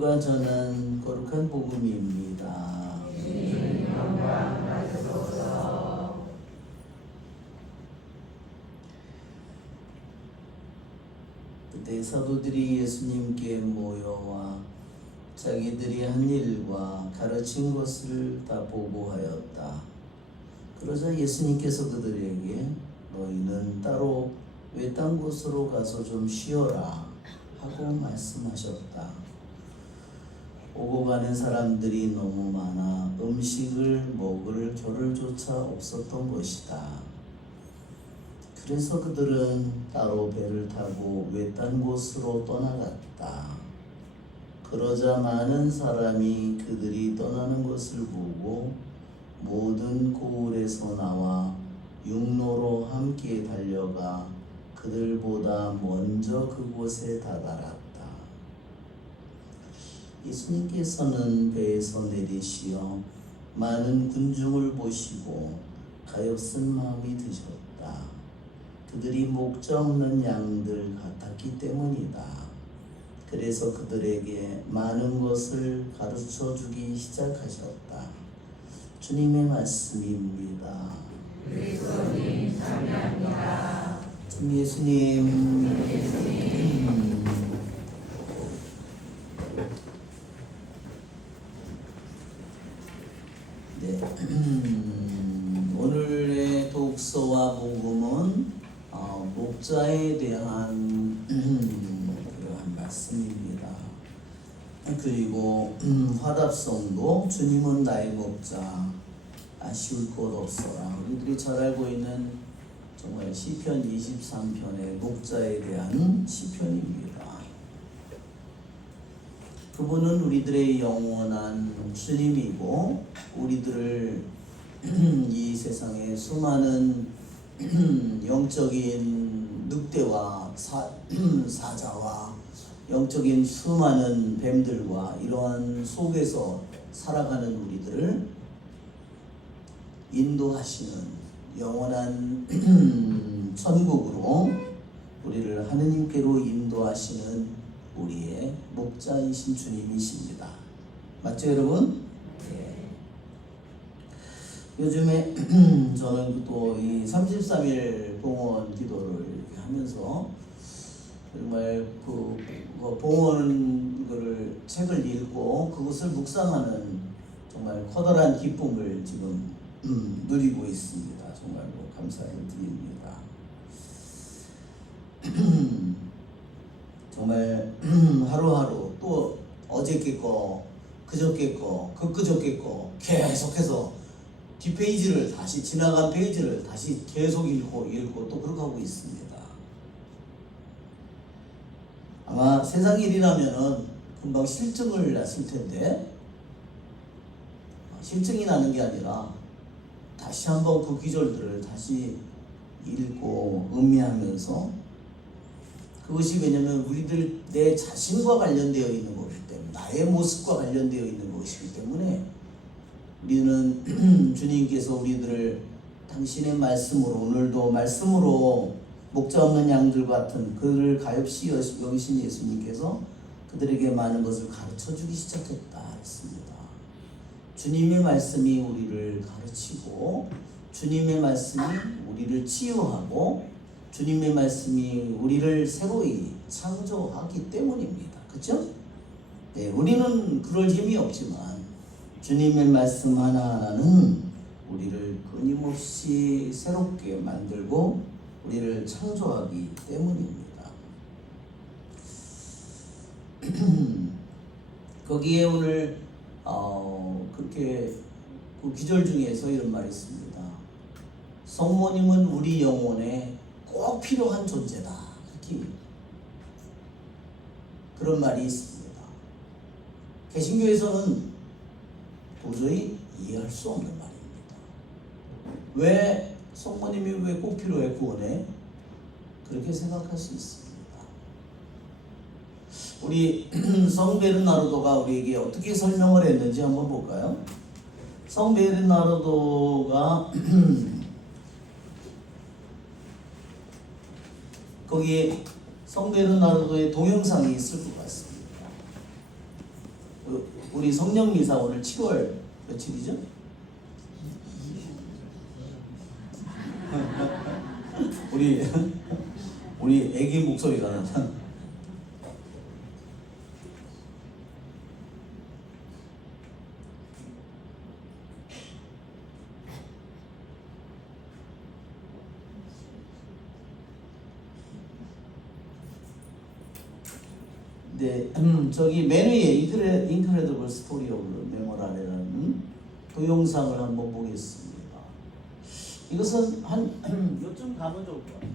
누가 전한 거룩한 복음입니다. 그때 사도들이 예수님께 모여와 자기들이 한 일과 가르친 것을 다 보고하였다. 그러자 예수님께서 그들에게 너희는 따로 외딴 곳으로 가서 좀 쉬어라 하고 말씀하셨다. 오고 가는 사람들이 너무 많아 음식을 먹을 겨를조차 없었던 것이다. 그래서 그들은 따로 배를 타고 외딴 곳으로 떠나갔다. 그러자 많은 사람이 그들이 떠나는 것을 보고 모든 고을에서 나와 육로로 함께 달려가 그들보다 먼저 그곳에 다다랐다. 예수님께서는 배에서 내리시어 많은 군중을 보시고 가엾은 마음이 드셨다. 그들이 목자 없는 양들 같았기 때문이다. 그래서 그들에게 많은 것을 가르쳐 주기 시작하셨다. 주님의 말씀입니다. 그리스도님 참여합니다. 예수님. 네. 오늘의 독서와 복음은 목자에 대한 그러한 말씀입니다. 그리고 화답성도 주님은 나의 목자 아쉬울 것 없어라. 우리들이 잘 알고 있는 정말 시편 23편의 목자에 대한 시편입니다. 그분은 우리들의 영원한 주님이고 우리들을 이 세상의 수많은 영적인 늑대와 사자와 영적인 수많은 뱀들과 이러한 속에서 살아가는 우리들을 인도하시는 영원한 천국으로 우리를 하느님께로 인도하시는 우리의 목자이신 주님이십니다. 맞죠, 여러분? 네. 요즘에 저는 또 이 33일 봉헌 기도를 하면서 정말 그 봉헌 거를 책을 읽고 그것을 묵상하는 정말 커다란 기쁨을 지금 누리고 있습니다. 정말로 감사를 드립니다. 정말 하루하루 또 어저께 거, 그저께 거, 그저께 거 계속해서 뒷페이지를 다시 지나간 페이지를 다시 계속 읽고 또 그렇게 하고 있습니다. 아마 세상 일이라면은 금방 실증을 났을 텐데 실증이 나는 게 아니라 다시 한번 그 기절들을 다시 읽고 음미하면서 그것이 왜냐면 우리들 내 자신과 관련되어 있는 것이기 때문에 나의 모습과 관련되어 있는 것이기 때문에 우리는 주님께서 우리들을 당신의 말씀으로 오늘도 말씀으로 목자 없는 양들 같은 그들을 가엾이 여기신 예수님께서 그들에게 많은 것을 가르쳐 주기 시작했다 했습니다. 주님의 말씀이 우리를 가르치고 주님의 말씀이 우리를 치유하고 주님의 말씀이 우리를 새로이 창조하기 때문입니다. 그렇죠? 네, 우리는 그럴 힘이 없지만 주님의 말씀 하나하나는 우리를 끊임없이 새롭게 만들고 우리를 창조하기 때문입니다. 거기에 오늘 그렇게 그 기절 중에서 이런 말이 있습니다. 성모님은 우리 영혼에 꼭 필요한 존재다. 이렇게 그런 말이 있습니다. 개신교에서는 도저히 이해할 수 없는 말입니다. 왜 성모님이 왜 꼭 필요해 구원에? 그렇게 생각할 수 있습니다. 우리 성 베르나르도가 우리에게 어떻게 설명을 했는지 한번 볼까요? 성 베르나르도가 거기에 성 베르나르도의 동영상이 있을 것 같습니다. 우리 성령 미사 오늘 7월 며칠이죠? 우리 애기 목소리가 나잖아. 네, 저기 맨 위에 인크레더블 스토리 오브 메모랄이라는 동영상을 한번 보겠습니다. 이것은 한 요쯤 가면 좋을 것 같아요.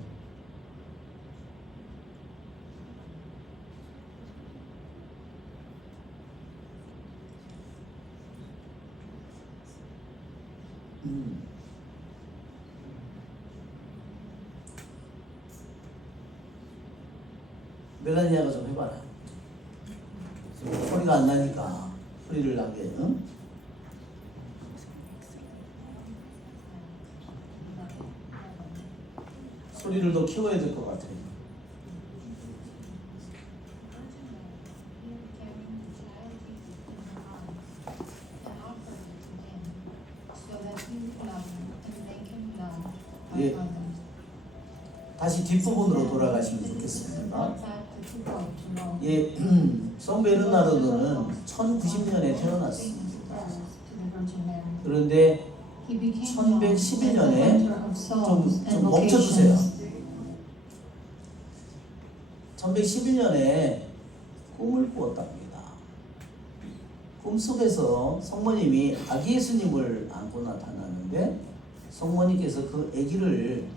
멜라니아가 좀 해봐라. 소리가 안 나니까 소리를 나게. 응? 소리를 더 키워야 될 것 같아요. 예. 다시 뒷부분으로 돌아가시면 좋겠습니다. 예, 성 베르나르도는 1090년에 태어났습니다. 그런데 1111년에 좀 멈춰주세요. 1111년에 꿈을 꾸었답니다. 꿈속에서 성모님이 아기 예수님을 안고 나타나는데 성모님께서 그 아기를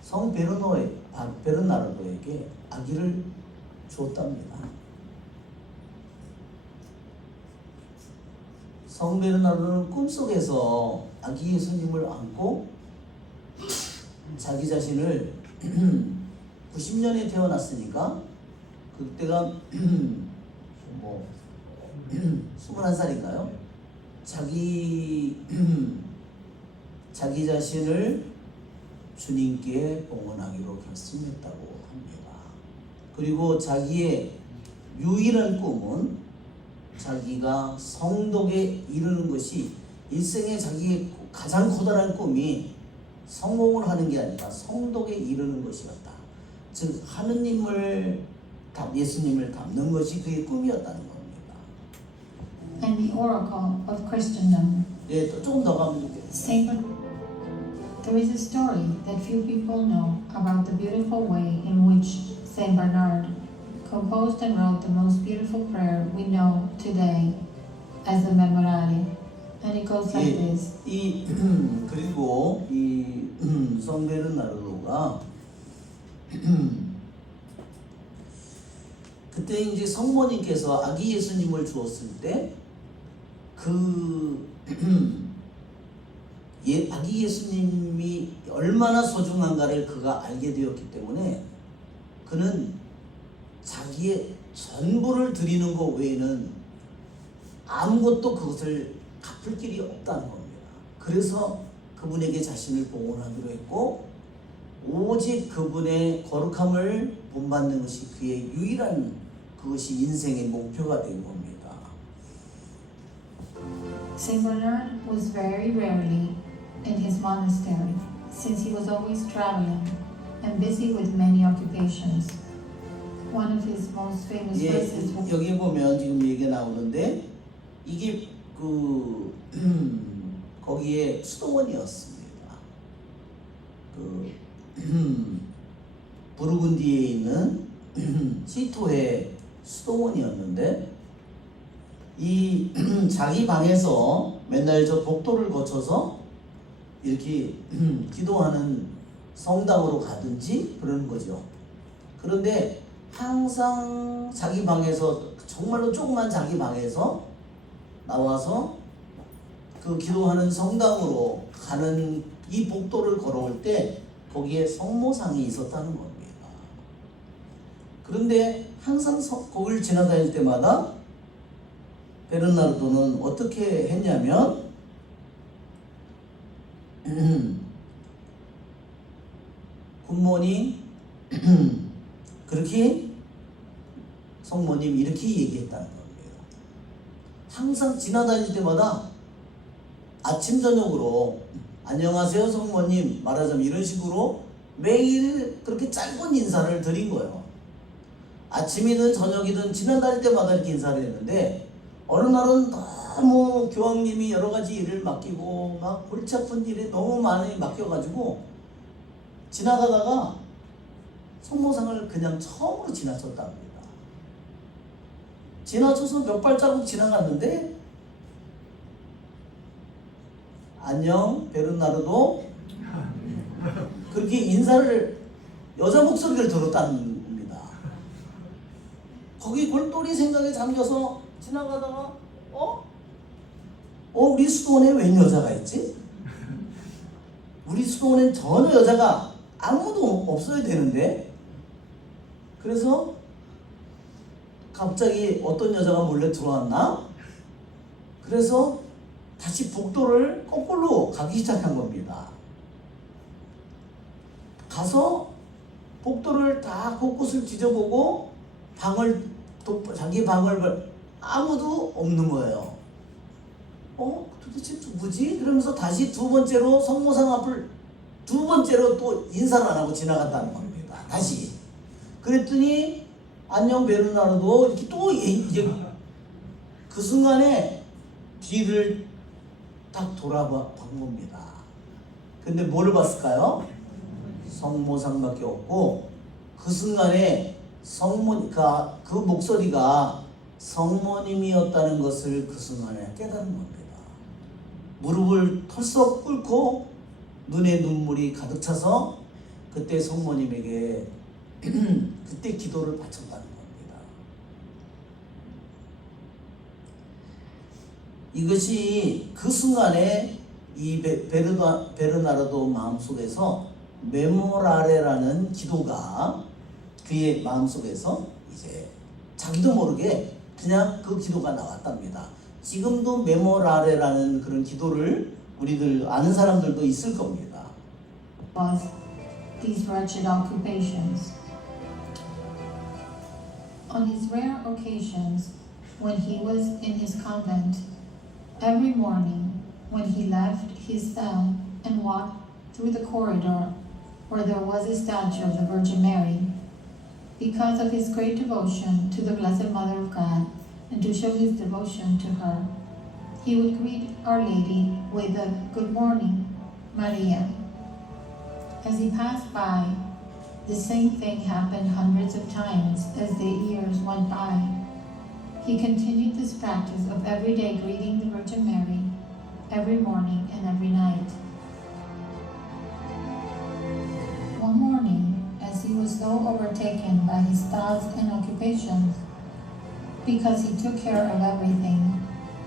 성 베르나르도에게 아기를 줬답니다. 성 베르나르도는 꿈속에서 아기 예수님을 안고 자기 자신을 90년에 태어났으니까 그때가 뭐 21살인가요? 자기 자신을 주님께 봉헌하기로 결심했다고 합니다. 그리고 자기의 유일한 꿈은 자기가 성독에 이르는 것이 일생에 자기의 가장 커다란 꿈이 성공을 하는 게 아니라 성독에 이르는 것이었다. 즉 예수님을 닮는 것이 그의 꿈이었다는 겁니다. And the oracle of Christendom. 네, 또 조금 더 가면 좋겠네요. There is a story that few people know about the beautiful way in which Saint Bernard composed and wrote the most beautiful prayer we know today as the Memorare. And it goes like this. 그리고 이 성 베르나르도가 그때 이제 성모님께서 아기 예수님을 주었을 때 아기 예수님이 얼마나 소중한가를 그가 알게 되었기 때문에 그는 자기의 전부를 드리는 것 외에는 아무것도 그것을 갚을 길이 없다는 겁니다. 그래서 그분에게 자신을 봉헌하기로 했고 오직 그분의 거룩함을 본받는 것이 그의 유일한 그것이 인생의 목표가 된 겁니다. Saint Bernard was very rarely in his monastery, since he was always traveling and busy with many occupations. One of his most famous verses was 여기 보면 지금 얘기가 나오는데 이게 거기에 수도원이었습니다. 부르군디에 있는 시토의 수도원이었는데 이 자기 방에서 맨날 저 복도를 거쳐서 이렇게 기도하는 성당으로 가든지 그러는 거죠. 그런데 항상 자기 방에서 정말로 조그만 자기 방에서 나와서 그 기도하는 성당으로 가는 이 복도를 걸어올 때 거기에 성모상이 있었다는 겁니다. 그런데 항상 거기를 지나다닐 때마다 베르나르도는 어떻게 했냐면 굿모닝 그렇게 성모님 이렇게 얘기했다는 겁니다. 항상 지나다닐 때마다 아침 저녁으로 안녕하세요 성모님 말하자면 이런 식으로 매일 그렇게 짧은 인사를 드린 거예요. 아침이든 저녁이든 지나다닐 때마다 이렇게 인사를 했는데 어느 날은 너무 교황님이 여러 가지 일을 맡기고 막 골치 아픈 일이 너무 많이 맡겨가지고 지나가다가 성모상을 그냥 처음으로 지나쳤다 합니다. 지나쳐서 몇 발자국 지나갔는데 안녕 베르나르도 그렇게 인사를 여자 목소리를 들었답니다. 거기 골똘히 생각에 잠겨서 지나가다가 우리 수도원에 웬 여자가 있지? 우리 수도원엔 전혀 여자가 아무도 없어야 되는데 그래서 갑자기 어떤 여자가 몰래 들어왔나? 그래서 다시 복도를 거꾸로 가기 시작한 겁니다. 가서 복도를 다 곳곳을 뒤져보고 자기 방을 아무도 없는 거예요. 도대체 누구지? 그러면서 다시 두 번째로 성모상 앞을 두 번째로 또 인사를 안 하고 지나갔다는 겁니다. 다시. 그랬더니 안녕 베르나르도 이렇게 또 이제 그 순간에 뒤를 딱 돌아본 겁니다. 근데 뭐를 봤을까요? 성모상밖에 없고 그 순간에 그 목소리가 성모님이었다는 것을 그 순간에 깨달은 겁니다. 무릎을 털썩 꿇고 눈에 눈물이 가득 차서 그때 성모님에게 그때 기도를 바쳤다는 겁니다. 이것이 그 순간에 이 베르나르도 마음속에서 메모라레라는 기도가 그의 마음속에서 이제 자기도 모르게 그냥 그 기도가 나왔답니다. 지금도 메모라레라는 그런 기도를 우리들 아는 사람들도 있을 겁니다. Was these wretched occupations. On his rare occasions, when he was in his convent, every morning when he left his cell and walked through the corridor where there was a statue of the Virgin Mary, because of his great devotion to the Blessed Mother of God and to show his devotion to her, he would greet Our Lady with a "Good morning, Maria." As he passed by, the same thing happened hundreds of times as the years went by. He continued this practice of every day greeting the Virgin Mary, every morning and every night. One morning, as he was so overtaken by his thoughts and occupations, because he took care of everything,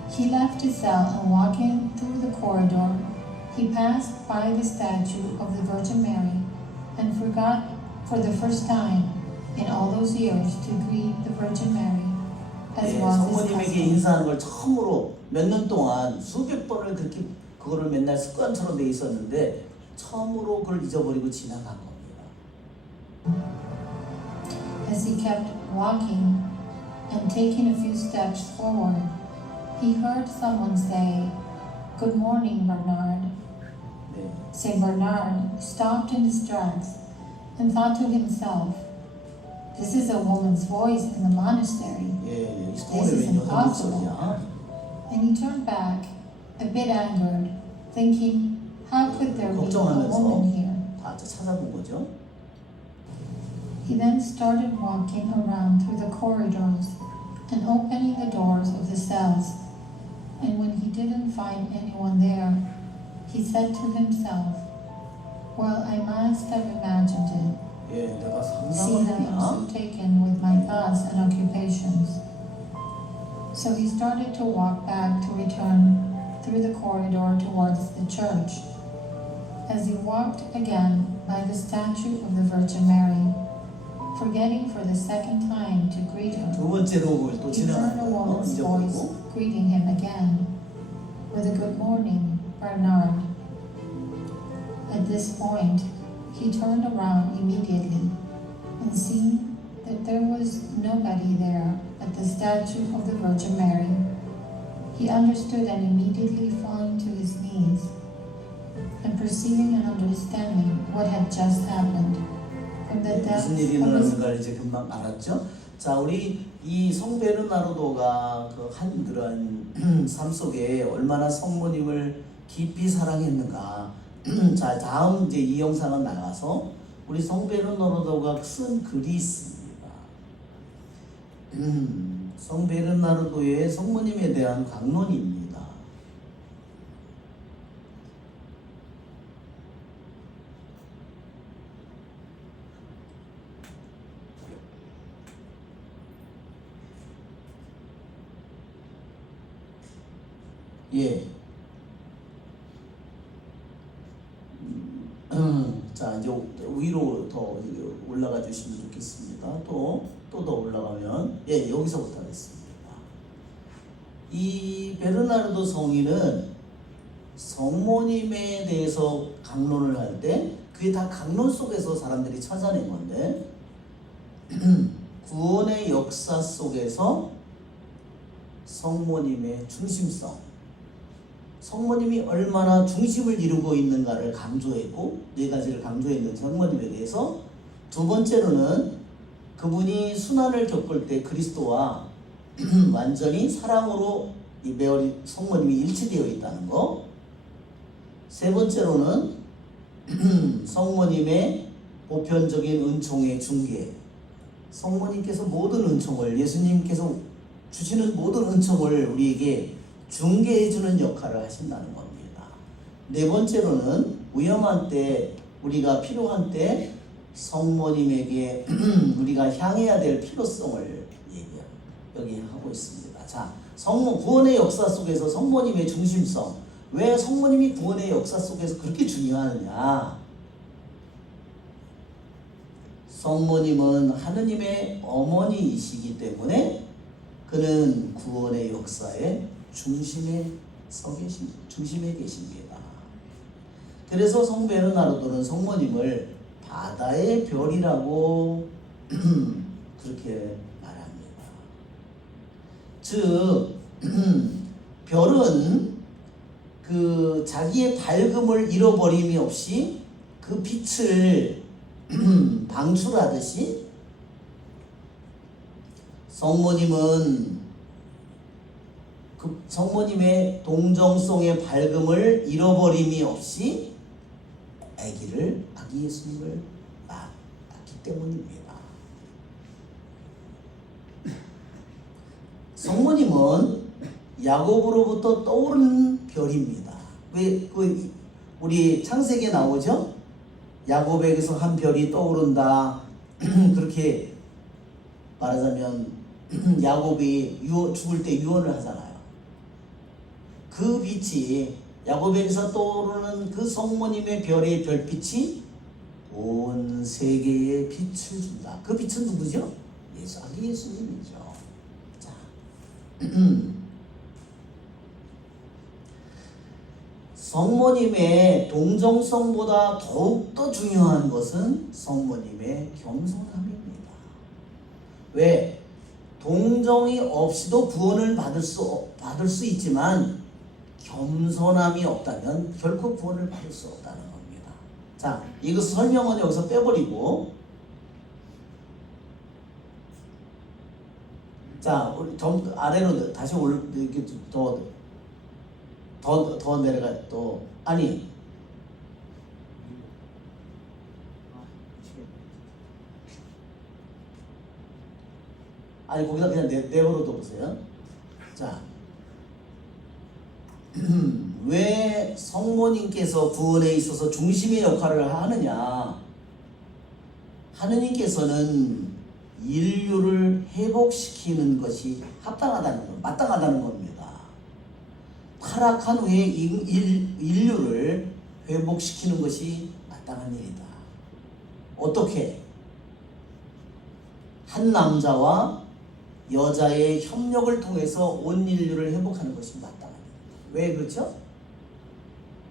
he left his cell and walking through the corridor, he passed by the statue of the Virgin Mary and forgot for the first time in all those years to greet the Virgin Mary, as was his 성모님에게 custom. 인사하는 걸 처음으로 몇 년 동안 수백 번을 그렇게 그거를 맨날 습관처럼 돼 있었는데 처음으로 그걸 잊어버리고 지나간 겁니다. As he kept walking and taking a few steps forward, he heard someone say, "Good morning, Bernard." 네. Saint Bernard stopped in his tracks and thought to himself, "This is a woman's voice in the monastery." 이 스토리 웬 여자 목소리야? And he turned back, a bit angered, thinking, how could there be a 걱정하면서 woman here? 다 찾아본 거죠. He then started walking around through the corridors and opening the doors of the cells. And when he didn't find anyone there, he said to himself, "Well, I must have imagined it. 내가 See, I am so taken with my thoughts and occupations." So he started to walk back to return through the corridor towards the church. As he walked again by the statue of the Virgin Mary, forgetting for the second time to greet her, 두 번째로 또 he heard a 지나간 거 woman's voice 잊어버리고 greeting him again with a "Good morning, Bernard." At this point, he turned around immediately and seeing that there was nobody there at the statue of the Virgin Mary, He understood and immediately falling to his knees and perceiving and understanding what had just happened from the depths 무슨 일이 of his 일어났는가를 이제 금방 알았죠. 자, 우리 이 성 베르나르도가 그 한 그런 삶 속에 얼마나 성모님을 깊이 사랑했는가. 자, 다음 이제 이 영상은 나가서 우리 성 베르나르도가 쓴 글이 있습니다. 성 베르나르도의 성모님에 대한 강론입니다. 예. 자, 이제 위로 더 올라가 주시면 좋겠습니다. 또 더 올라가면, 예, 여기서부터 하겠습니다. 이 베르나르도 성인은 성모님에 대해서 강론을 할 때 그게 다 강론 속에서 사람들이 찾아낸 건데 구원의 역사 속에서 성모님의 중심성, 성모님이 얼마나 중심을 이루고 있는가를 강조했고, 네 가지를 강조했는 성모님에 대해서, 두 번째로는 그분이 순환을 겪을 때 그리스도와 완전히 사랑으로 이 메어리 성모님이 일치되어 있다는 거, 세 번째로는 성모님의 보편적인 은총의 중개, 성모님께서 모든 은총을, 예수님께서 주시는 모든 은총을 우리에게 중개해주는 역할을 하신다는 겁니다. 네 번째로는 위험한 때, 우리가 필요한 때 성모님에게 우리가 향해야 될 필요성을 여기 하고 있습니다. 자, 구원의 역사 속에서 성모님의 중심성, 왜 성모님이 구원의 역사 속에서 그렇게 중요하느냐? 성모님은 하느님의 어머니이시기 때문에 그는 구원의 역사의 중심에 계십니다. 그래서 성 베르나르도는 성모님을 바다의 별이라고 그렇게 말합니다. 즉 별은 그 자기의 밝음을 잃어버림이 없이 그 빛을 방출하듯이 성모님은 그 성모님의 동정성의 밝음을 잃어버림이 없이 아기 예수님을 낳았기 때문입니다. 성모님은 야곱으로부터 떠오르는 별입니다. 왜 우리 창세기에 나오죠? 야곱에게서 한 별이 떠오른다. 그렇게 말하자면 야곱이 죽을 때 유언을 하잖아요. 그 빛이, 야곱에게서 떠오르는 그 성모님의 별의 별빛이 온 세계에 빛을 준다. 그 빛은 누구죠? 아기 예수님이죠. 자, 성모님의 동정성보다 더욱더 중요한 것은 성모님의 겸손함입니다. 왜? 동정이 없이도 구원을 받을 수 있지만 겸손함이 없다면 결코 구원을 받을 수 없다는 겁니다. 자, 이거 설명은 여기서 빼버리고, 자, 우리 좀 아래로 다시 이렇게 더 내려가. 또 아니, 거기다 그냥 내버려둬 보세요. 자, 왜 성모님께서 구원에 있어서 중심의 역할을 하느냐? 하느님께서는 인류를 회복시키는 것이 마땅하다는 겁니다. 타락한 후에 인류를 회복시키는 것이 마땅한 일이다. 어떻게? 한 남자와 여자의 협력을 통해서 온 인류를 회복하는 것이 마땅합니다. 왜 그렇죠?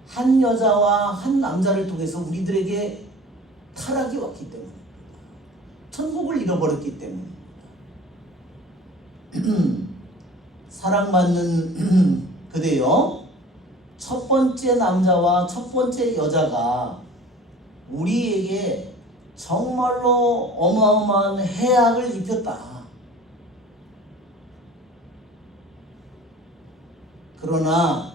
한 여자와 한 남자를 통해서 우리들에게 타락이 왔기 때문입니다. 천국을 잃어버렸기 때문입니다. 사랑받는 그대여, 첫 번째 남자와 첫 번째 여자가 우리에게 정말로 어마어마한 해악을 입혔다. 그러나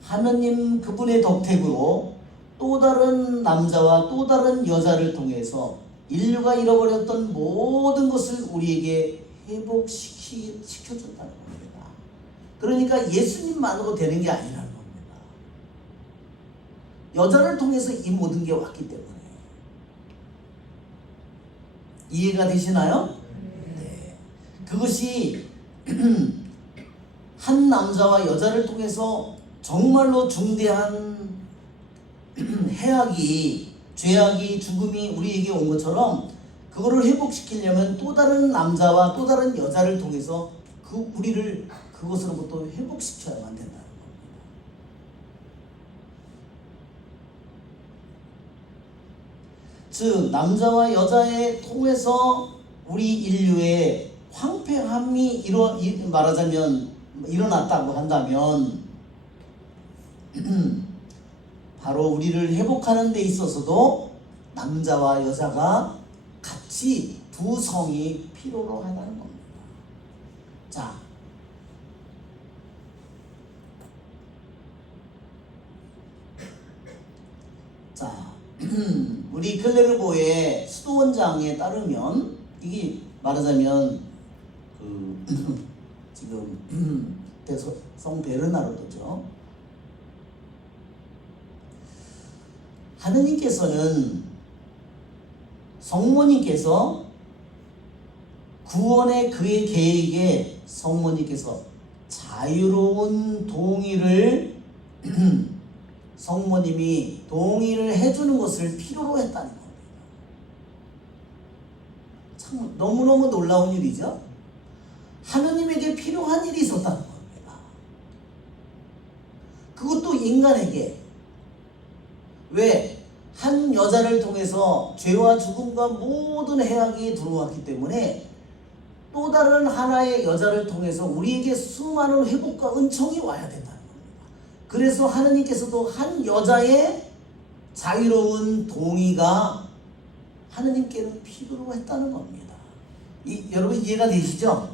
하느님 그분의 덕택으로 또 다른 남자와 또 다른 여자를 통해서 인류가 잃어버렸던 모든 것을 우리에게 회복시켜줬다는 겁니다. 그러니까 예수님만으로 되는 게 아니라는 겁니다. 여자를 통해서 이 모든 게 왔기 때문에. 이해가 되시나요? 네. 그것이 한 남자와 여자를 통해서 정말로 중대한 해악이, 죄악이, 죽음이 우리에게 온 것처럼 그거를 회복시키려면 또 다른 남자와 또 다른 여자를 통해서 우리를 그것으로부터 회복시켜야만 된다는 겁니다. 즉 남자와 여자에 통해서 우리 인류의 황폐함이 말하자면 일어났다고 한다면 바로 우리를 회복하는 데 있어서도 남자와 여자가 같이 두 성이 필요로 하다는 겁니다. 자, 우리 클레르보의 수도원장에 따르면 이게 말하자면 지금 성 베르나르도죠. 하느님께서는 성모님께서 구원의 그의 계획에 성모님께서 자유로운 동의를 성모님이 동의를 해주는 것을 필요로 했다는 겁니다. 참 너무너무 놀라운 일이죠. 하느님에게 필요한 일이 있었다는 겁니다. 그것도 인간에게. 왜? 한 여자를 통해서 죄와 죽음과 모든 해악이 들어왔기 때문에 또 다른 하나의 여자를 통해서 우리에게 수많은 회복과 은총이 와야 된다는 겁니다. 그래서 하느님께서도 한 여자의 자유로운 동의가 하느님께는 필요로 했다는 겁니다. 여러분 이해가 되시죠?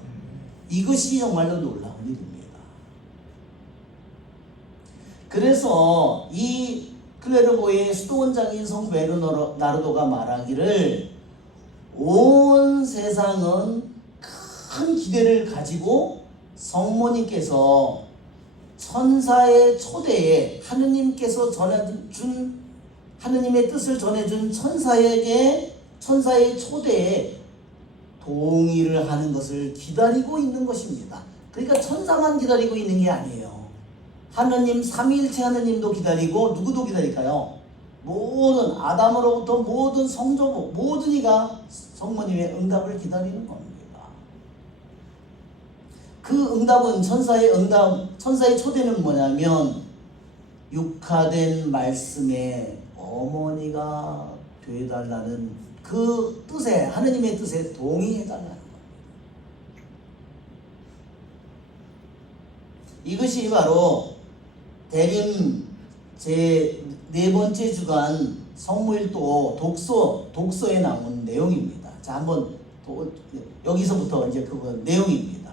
이것이 정말로 놀라운 일입니다. 그래서 이 클레르보의 수도원장인 성 베르나르도가 말하기를 온 세상은 큰 기대를 가지고 성모님께서 천사의 초대에 하느님께서 전해준 하느님의 뜻을 전해준 천사의 초대에 동의를 하는 것을 기다리고 있는 것입니다. 그러니까 천사만 기다리고 있는 게 아니에요. 하느님 삼위일체 하느님도 기다리고 누구도 기다릴까요? 모든 아담으로부터 모든 성조부 모든 이가 성모님의 응답을 기다리는 겁니다. 그 응답은 천사의 초대는 뭐냐면 육화된 말씀의 어머니가 되어달라는 그 뜻에 하느님의 뜻에 동의해달라는 겁니다. 이것이 바로 대림 제 4번째 주간 성모일도 독서에 나온 내용입니다. 자, 한번 여기서부터 이제 그거 내용입니다.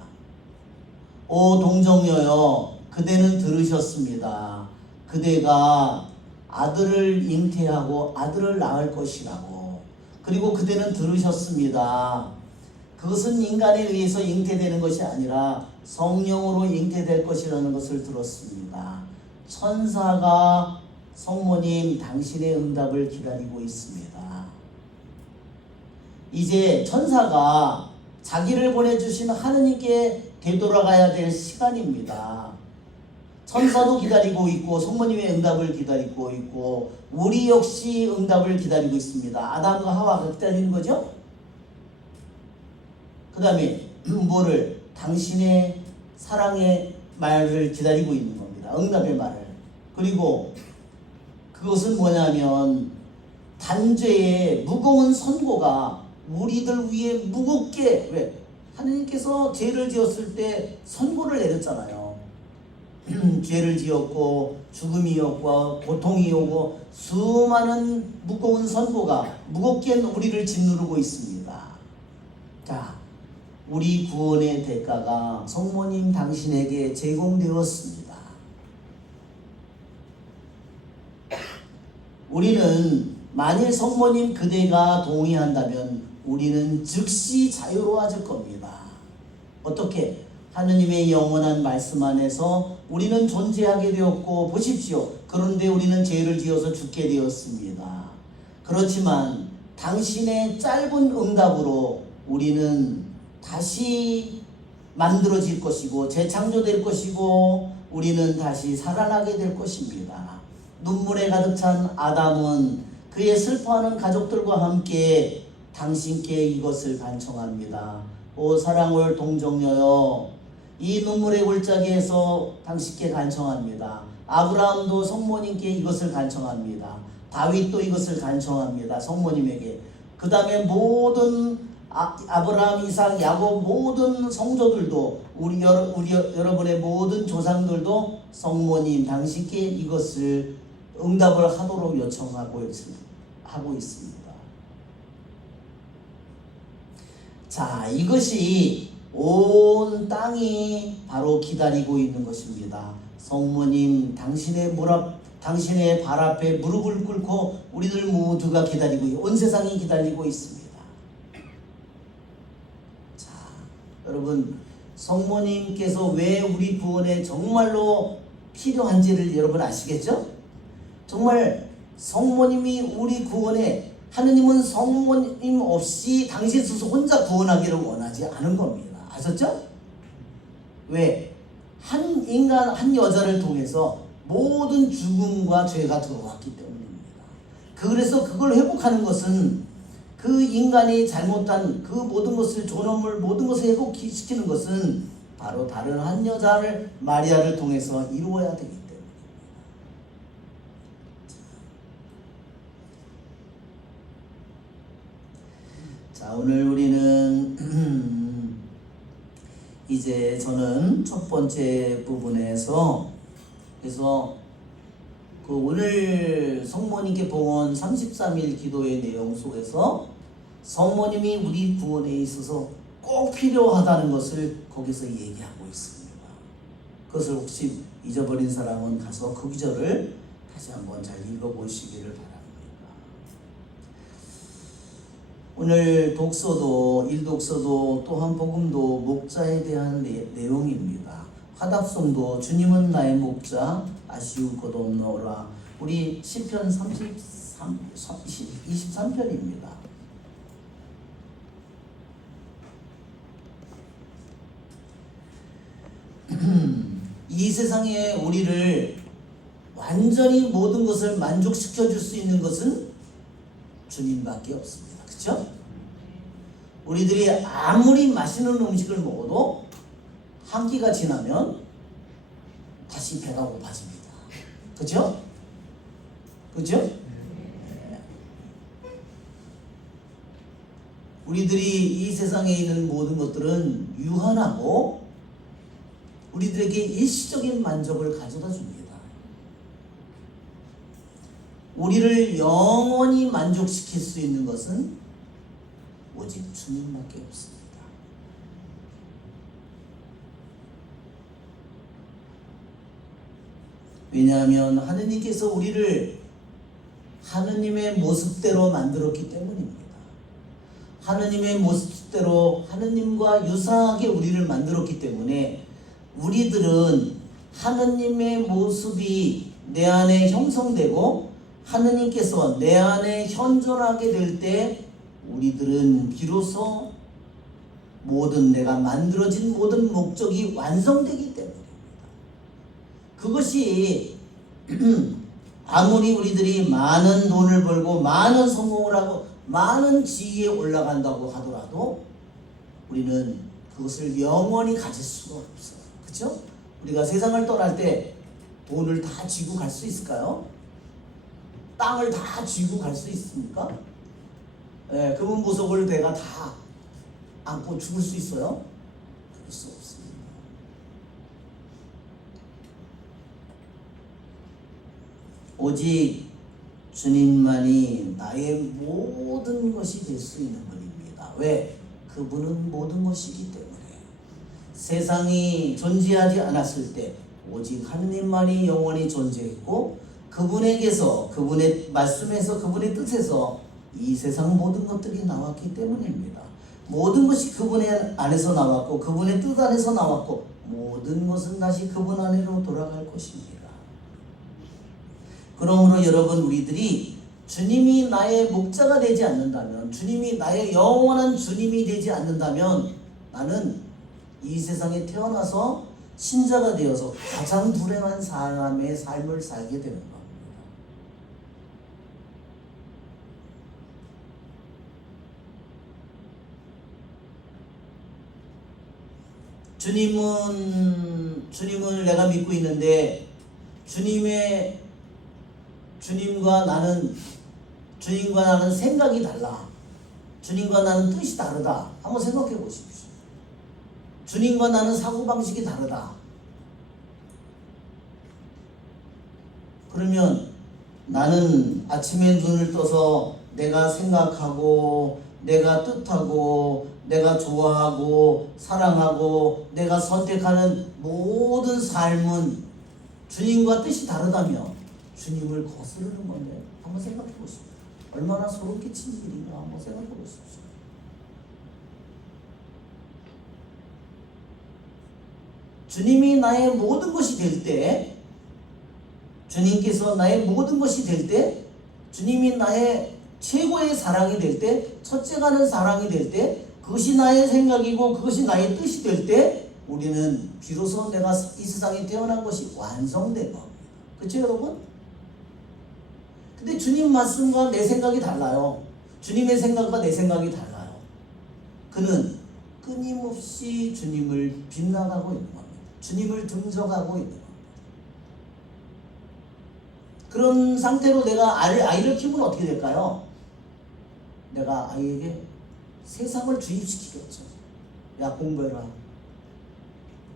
오 동정녀여, 그대는 들으셨습니다. 그대가 아들을 잉태하고 아들을 낳을 것이라고. 그리고 그대는 들으셨습니다. 그것은 인간에 의해서 잉태되는 것이 아니라 성령으로 잉태될 것이라는 것을 들었습니다. 천사가 성모님 당신의 응답을 기다리고 있습니다. 이제 천사가 자기를 보내주신 하느님께 되돌아가야 될 시간입니다. 천사도 기다리고 있고 성모님의 응답을 기다리고 있고 우리 역시 응답을 기다리고 있습니다. 아담과 하와가 기다리는 거죠. 그 다음에 뭐를? 당신의 사랑의 말을 기다리고 있는 겁니다. 응답의 말을. 그리고 그것은 뭐냐면 단죄의 무거운 선고가 우리들 위에 무겁게 하느님께서 죄를 지었을 때 선고를 내렸잖아요. 죄를 지었고 죽음이 오고 고통이 오고 수많은 무거운 선고가 무겁게 우리를 짓누르고 있습니다. 자, 우리 구원의 대가가 성모님 당신에게 제공되었습니다. 우리는 만일 성모님 그대가 동의한다면 우리는 즉시 자유로워질 겁니다. 어떻게? 하느님의 영원한 말씀 안에서 우리는 존재하게 되었고, 보십시오. 그런데 우리는 죄를 지어서 죽게 되었습니다. 그렇지만 당신의 짧은 응답으로 우리는 다시 만들어질 것이고 재창조될 것이고 우리는 다시 살아나게 될 것입니다. 눈물에 가득 찬 아담은 그의 슬퍼하는 가족들과 함께 당신께 이것을 간청합니다. 오 사랑을 동정녀여, 이 눈물의 골짜기에서 당신께 간청합니다. 아브라함도 성모님께 이것을 간청합니다. 다윗도 이것을 간청합니다. 성모님에게. 그 다음에 모든 아브라함, 이삭, 야곱 모든 성도들도 우리 여러분의 모든 조상들도 성모님 당신께 이것을 응답을 하도록 요청하고 있습니다. 자, 이것이 온 땅이 바로 기다리고 있는 것입니다. 성모님 당신의 발 앞에 무릎을 꿇고 우리들 모두가 기다리고 온 세상이 기다리고 있습니다. 자, 여러분 성모님께서 왜 우리 구원에 정말로 필요한지를 여러분 아시겠죠? 정말 성모님이 우리 구원에, 하느님은 성모님 없이 당신 스스로 혼자 구원하기를 원하지 않은 겁니다. 아셨죠? 왜? 한 인간, 한 여자를 통해서 모든 죽음과 죄가 들어왔기 때문입니다. 그래서 그걸 회복하는 것은 그 인간이 잘못한 그 모든 것을, 존엄을 모든 것을 회복시키는 것은 바로 다른 한 여자를, 마리아를 통해서 이루어야 되기 때문입니다. 자, 오늘 우리는 이제 저는 첫 번째 부분에서 그래서 그 오늘 성모님께 봉헌 33일 기도의 내용 속에서 성모님이 우리 구원에 있어서 꼭 필요하다는 것을 거기서 얘기하고 있습니다. 그것을 혹시 잊어버린 사람은 가서 그 구절을 다시 한번 잘 읽어보시기를 바랍니다. 오늘 독서도, 일독서도 또한 복음도 목자에 대한 내용입니다. 화답송도 주님은 나의 목자 아쉬울 것 없노라. 우리 시편 23편입니다. 이 세상에 우리를 완전히 모든 것을 만족시켜 줄 수 있는 것은 주님밖에 없습니다. 그렇죠? 우리들이 아무리 맛있는 음식을 먹어도 한 끼가 지나면 다시 배가 고파집니다. 그렇죠? 그렇죠? 네. 우리들이 이 세상에 있는 모든 것들은 유한하고 우리들에게 일시적인 만족을 가져다 줍니다. 우리를 영원히 만족시킬 수 있는 것은 오직 주님밖에 없습니다. 왜냐하면 하느님께서 우리를 하느님의 모습대로 만들었기 때문입니다. 하느님의 모습대로 하느님과 유사하게 우리를 만들었기 때문에 우리들은 하느님의 모습이 내 안에 형성되고 하느님께서 내 안에 현존하게 될 때 우리들은 비로소 모든 내가 만들어진 모든 목적이 완성되기 때문입니다. 그것이 아무리 우리들이 많은 돈을 벌고 많은 성공을 하고 많은 지위에 올라간다고 하더라도 우리는 그것을 영원히 가질 수가 없어요. 그렇죠? 우리가 세상을 떠날 때 돈을 다 쥐고 갈 수 있을까요? 땅을 다 쥐고 갈 수 있습니까? 예, 금은 보석을 내가 다 안고 죽을 수 있어요? 그럴 수 없습니다. 오직 주님만이 나의 모든 것이 될 수 있는 분입니다. 왜? 그분은 모든 것이기 때문에. 세상이 존재하지 않았을 때 오직 하느님만이 영원히 존재했고, 그분에게서, 그분의 말씀에서, 그분의 뜻에서 이 세상 모든 것들이 나왔기 때문입니다. 모든 것이 그분의 안에서 나왔고, 그분의 뜻 안에서 나왔고, 모든 것은 다시 그분 안으로 돌아갈 것입니다. 그러므로 여러분, 우리들이 주님이 나의 목자가 되지 않는다면, 주님이 나의 영원한 주님이 되지 않는다면, 나는 이 세상에 태어나서 신자가 되어서 가장 불행한 사람의 삶을 살게 되는 겁니다. 주님을 내가 믿고 있는데, 주님과 나는 생각이 달라. 주님과 나는 뜻이 다르다. 한번 생각해 보십시오. 주님과 나는 사고방식이 다르다. 그러면 나는 아침에 눈을 떠서 내가 생각하고, 내가 뜻하고, 내가 좋아하고, 사랑하고, 내가 선택하는 모든 삶은 주님과 뜻이 다르다면 주님을 거스르는 건데, 한번 생각해 보십시오. 얼마나 소름 끼치는 일인가 한번 생각해 보십시오. 주님이 나의 모든 것이 될 때, 주님께서 나의 모든 것이 될 때, 주님이 나의 최고의 사랑이 될 때, 첫째가는 사랑이 될 때, 그것이 나의 생각이고 그것이 나의 뜻이 될 때, 우리는 비로소 내가 이 세상에 태어난 것이 완성된 겁니다. 그렇죠 여러분? 근데 주님 말씀과 내 생각이 달라요. 주님의 생각과 내 생각이 달라요. 그는 끊임없이 주님을 빗나가고 있는 겁니다. 주님을 등져가고 있는 겁니다. 그런 상태로 내가 아이를 키우면 어떻게 될까요? 내가 아이에게 세상을 주입시키겠죠. 야, 공부해라.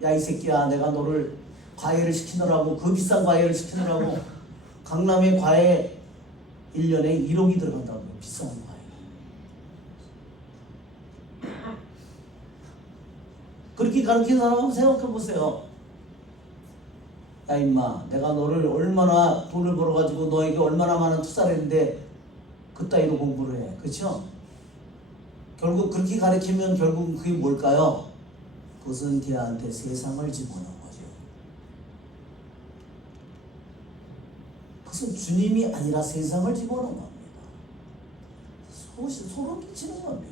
야, 이 새끼야, 내가 너를 과외를 시키느라고, 그 비싼 과외를 시키느라고 강남에 과외 1년에 1억이 들어간다고. 비싼 과외. 그렇게 가르치는 사람 한번 생각해 보세요. 야 임마, 내가 너를 얼마나 돈을 벌어가지고 너에게 얼마나 많은 투자를 했는데 그따위로 공부를 해. 그렇죠? 결국 그렇게 가르치면 결국 그게 뭘까요? 그것은 걔한테 세상을 집어넣은 거죠. 그것은 주님이 아니라 세상을 집어넣은 겁니다. 소름 끼치는 겁니다.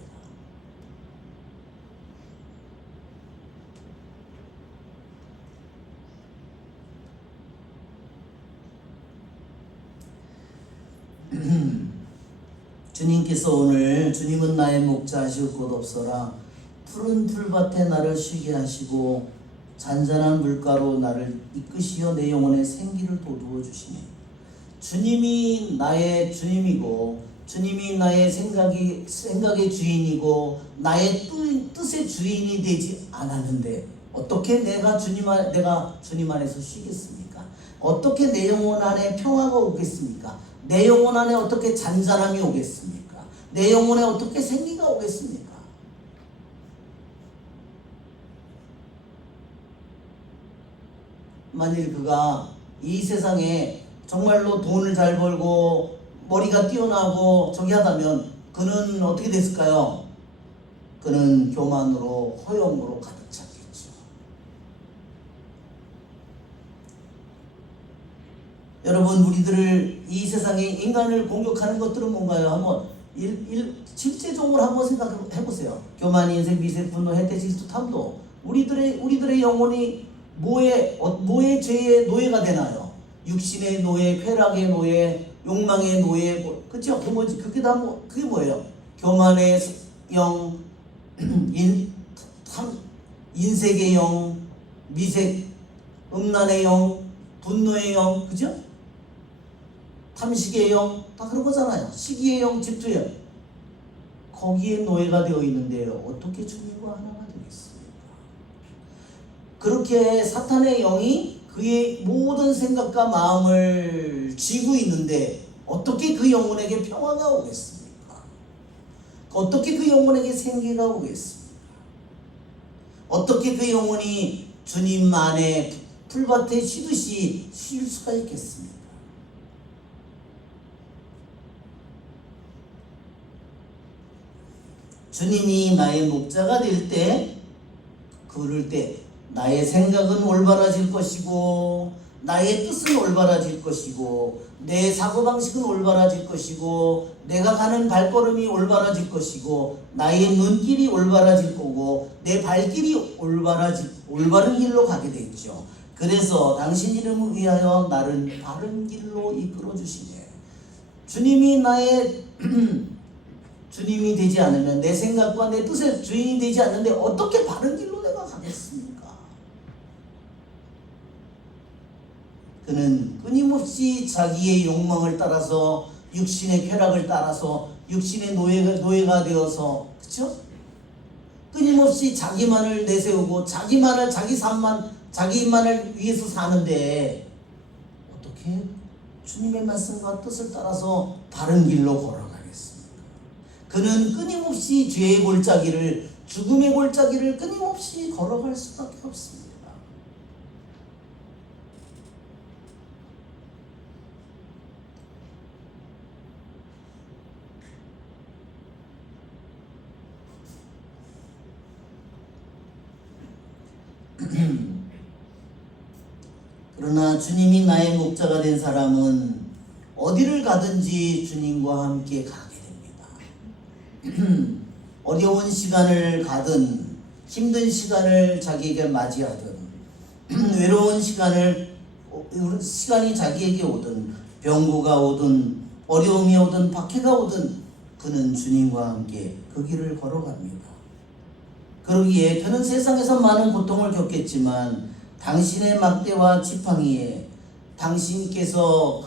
주님께서 오늘 주님은 나의 목자 하시고 곧 없어라. 푸른 풀밭에 나를 쉬게 하시고 잔잔한 물가로 나를 이끄시어 내 영혼에 생기를 돋우어 주시니, 주님이 나의 주님이고 주님이 나의 생각의 주인이고 나의 뜻의 주인이 되지 않았는데 어떻게 내가 주님 안에서 쉬겠습니까? 어떻게 내 영혼 안에 평화가 오겠습니까? 내 영혼 안에 어떻게 잔잔함이 오겠습니까? 내 영혼에 어떻게 생기가 오겠습니까? 만일 그가 이 세상에 정말로 돈을 잘 벌고 머리가 뛰어나고 저기 하다면 그는 어떻게 됐을까요? 그는 교만으로 허영으로 가득 찼겠죠. 여러분, 우리들을 이 세상에 인간을 공격하는 것들은 뭔가요? 한번 실제적으로 한번 생각해 보세요. 교만, 인색, 미색, 분노, 해태, 질투, 탐도. 우리들의 영혼이 뭐의 죄의 노예가 되나요? 육신의 노예, 쾌락의 노예, 욕망의 노예, 그렇죠? 그게 뭐예요? 교만의 영, 인색의 영, 미색, 음란의 영, 분노의 영, 그죠? 탐식의 영, 다 그런 거잖아요. 시기의 영, 질투의 영. 거기에 노예가 되어 있는데 어떻게 주님과 하나가 되겠습니까? 그렇게 사탄의 영이 그의 모든 생각과 마음을 쥐고 있는데 어떻게 그 영혼에게 평화가 오겠습니까? 어떻게 그 영혼에게 생기가 오겠습니까? 어떻게 그 영혼이 주님 안에 풀밭에 쉬듯이 쉴 수가 있겠습니까? 주님이 나의 목자가 될 때, 그럴 때 나의 생각은 올바라질 것이고 나의 뜻은 올바라질 것이고 내 사고방식은 올바라질 것이고 내가 가는 발걸음이 올바라질 것이고 나의 눈길이 올바라질 거고 내 발길이 올바른 길로 가게 되죠. 그래서 당신 이름을 위하여 나를 바른 길로 이끌어 주시네. 주님이 나의 주님이 되지 않으면 내 생각과 내 뜻의 주인이 되지 않는데 어떻게 바른 길로 내가 가겠습니까? 그는 끊임없이 자기의 욕망을 따라서 육신의 쾌락을 따라서 육신의 노예가 되어서, 그렇죠? 끊임없이 자기만을 내세우고 자기만을, 자기 삶만, 자기만을 위해서 사는데 어떻게 주님의 말씀과 뜻을 따라서 바른 길로 걸어가겠습니까? 그는 끊임없이 죄의 골짜기를, 죽음의 골짜기를 끊임없이 걸어갈 수밖에 없습니다. 그러나 주님이 나의 목자가 된 사람은 어디를 가든지 주님과 함께 가게 됩니다. 어려운 시간을 가든 힘든 시간을 자기에게 맞이하든 외로운 시간이 자기에게 오든 병고가 오든 어려움이 오든 박해가 오든 그는 주님과 함께 그 길을 걸어갑니다. 그러기에 그는 세상에서 많은 고통을 겪겠지만 당신의 막대와 지팡이에 당신께서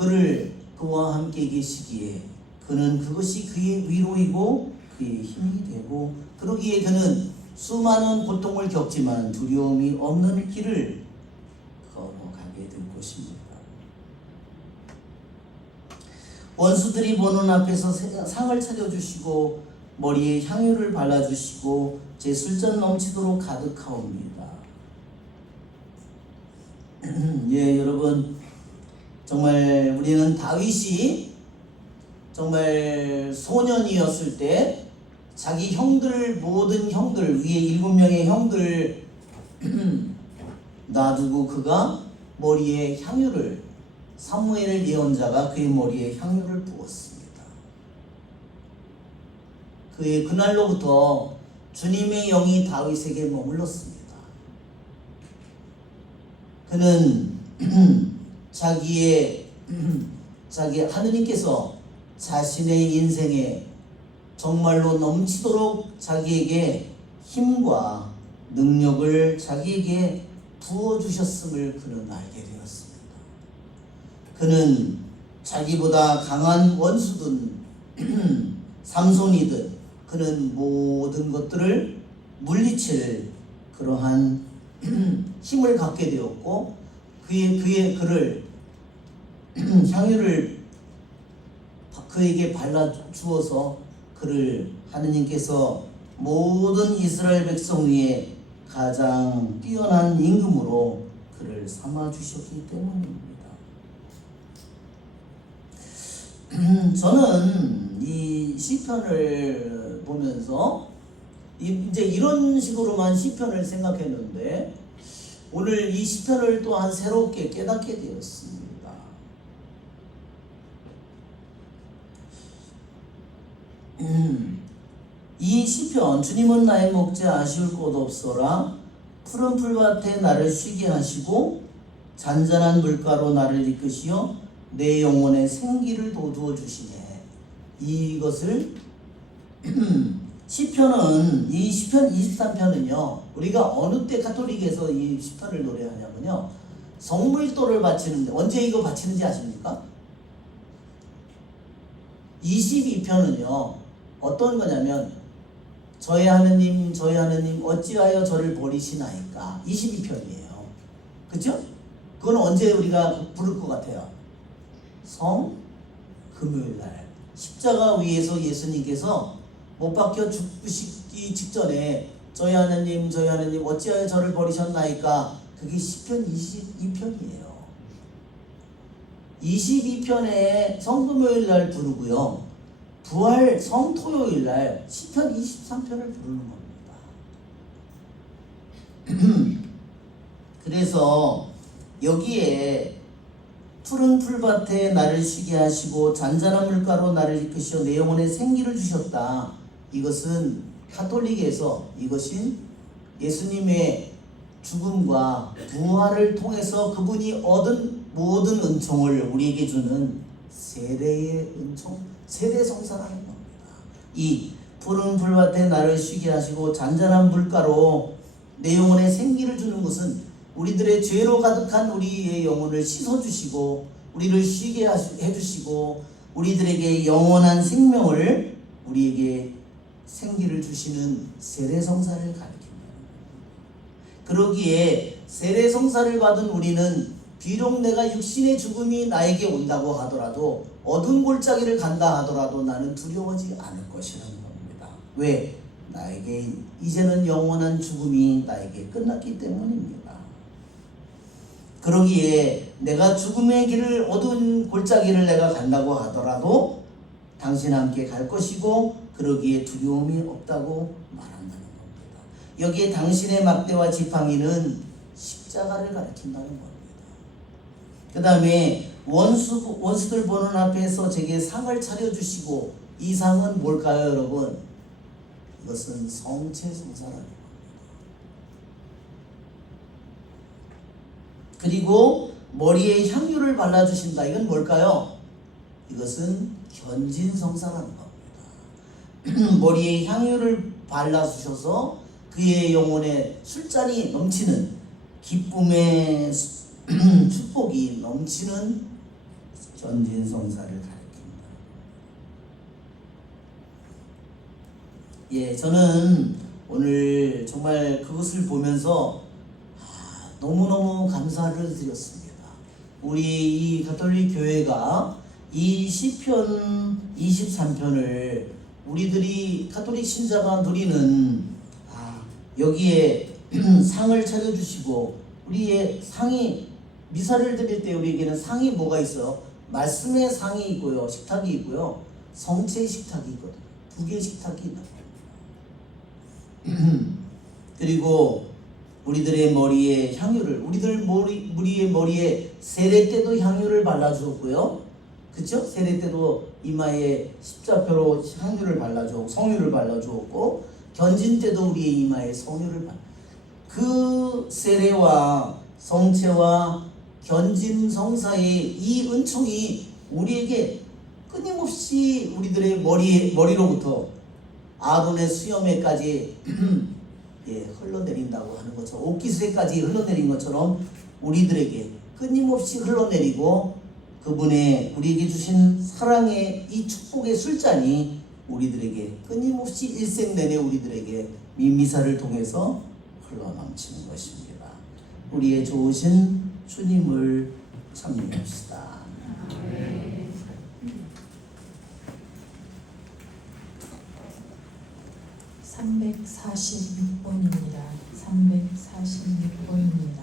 그와 함께 계시기에 그는 그것이 그의 위로이고 그의 힘이 되고, 그러기에 그는 수많은 고통을 겪지만 두려움이 없는 길을 걸어가게 될 것입니다. 원수들이 보는 앞에서 상을 차려주시고 머리에 향유를 발라주시고 제 술잔 넘치도록 가득하옵니다. 예, 여러분, 정말 우리는 다윗이 정말 소년이었을 때 자기 형들, 모든 형들, 위에 7명의 형들 놔두고 그가 머리에 향유를, 사무엘 예언자가 그의 머리에 향유를 부었습니다. 그의 그날로부터 주님의 영이 다윗에게 머물렀습니다. 그는 자기 하느님께서 자신의 인생에 정말로 넘치도록 자기에게 힘과 능력을 자기에게 부어주셨음을 그는 알게 되었습니다. 그는 자기보다 강한 원수든 삼손이든 그는 모든 것들을 물리칠 그러한 힘을 갖게 되었고 그를 향유를 그에게 발라 주어서 그를 하느님께서 모든 이스라엘 백성 위에 가장 뛰어난 임금으로 그를 삼아 주셨기 때문입니다. 저는 이 시편을 보면서 이제 이런 식으로만 시편을 생각했는데 오늘 이 시편을 또한 새롭게 깨닫게 되었습니다. 이 시편, 주님은 나의 목자 아쉬울 것 없어라, 푸른 풀밭에 나를 쉬게 하시고 잔잔한 물가로 나를 이끄시어 내 영혼에 생기를 돋우어 주시네. 이것을 시편은, 이 시편 23편은요 우리가 어느 때 가톨릭에서 이 시편을 노래하냐면요, 성물도를 바치는데, 언제 이거 바치는지 아십니까? 22편은요 어떤 거냐면 저의 하느님 저의 하느님 어찌하여 저를 버리시나이까. 22편이에요. 그죠? 그건 언제 우리가 부를 것 같아요? 금요일날 십자가 위에서 예수님께서 못 박혀 죽으시기 직전에 저희 하느님 저희 하느님 어찌하여 저를 버리셨나이까. 그게 시편 22편이에요. 22편에 성금요일날 부르고요, 부활 성토요일날 시편 23편을 부르는 겁니다. 그래서 여기에 푸른 풀밭에 나를 쉬게 하시고 잔잔한 물가로 나를 이끄시어 내 영혼에 생기를 주셨다. 이것은 가톨릭에서 이것인 예수님의 죽음과 부활을 통해서 그분이 얻은 모든 은총을 우리에게 주는 세례의 은총, 세례성사라는 겁니다. 이 푸른 풀밭에 나를 쉬게 하시고 잔잔한 물가로 내 영혼에 생기를 주는 것은 우리들의 죄로 가득한 우리의 영혼을 씻어주시고 우리를 쉬게 해주시고 우리들에게 영원한 생명을, 우리에게 생기를 주시는 세례성사를 가리킵니다. 그러기에 세례성사를 받은 우리는 비록 내가 육신의 죽음이 나에게 온다고 하더라도, 어두운 골짜기를 간다 하더라도 나는 두려워하지 않을 것이라는 겁니다. 왜? 나에게 이제는 영원한 죽음이 나에게 끝났기 때문입니다. 그러기에 내가 죽음의 길을, 어두운 골짜기를 내가 간다고 하더라도 당신과 함께 갈 것이고, 그러기에 두려움이 없다고 말한다는 겁니다. 여기에 당신의 막대와 지팡이는 십자가를 가리킨다는 겁니다. 그 다음에 원수들 보는 앞에서 제게 상을 차려주시고, 이 상은 뭘까요, 여러분? 이것은 성체성사라는 겁니다. 그리고 머리에 향유를 발라주신다. 이건 뭘까요? 이것은 견진성사라는 겁니다. 머리에 향유를 발라주셔서 그의 영혼에 술잔이 넘치는, 기쁨의 축복이 넘치는 견진성사를 가리킵니다. 예, 저는 오늘 정말 그것을 보면서 너무너무 감사를 드렸습니다. 우리 이 가톨릭 교회가 이 시편 23편을 우리들이 가톨릭 신자가 누리는, 여기에 상을 차려주시고, 우리의 상이, 미사를 드릴 때 우리에게는 상이 뭐가 있어요? 말씀의 상이 있고요, 식탁이 있고요, 성체의 식탁이 있거든요. 두 개의 식탁이 있는 겁니다. 그리고 우리들의 머리에 향유를, 우리의 머리에 세례 때도 향유를 발라주었고요, 그쵸? 세례 때도 이마에 십자표로 향유를 발라주었고, 성유를 발라주었고, 견진 때도 우리의 이마에 성유를 그 세례와 성체와 견진 성사의 이 은총이 우리에게 끊임없이 우리들의 머리로부터 아론의 수염에까지 흘러내린다고 하는 것처럼, 옷깃에까지 흘러내린 것처럼 우리들에게 끊임없이 흘러내리고, 그분의 우리에게 주신 사랑의 이 축복의 술잔이 우리들에게 끊임없이 일생 내내 우리들에게 미사를 통해서 흘러넘치는 것입니다. 우리의 좋으신 주님을 찬미합시다. 346번입니다. 346번입니다.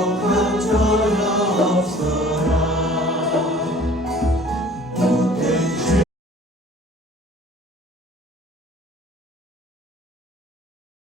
한전없어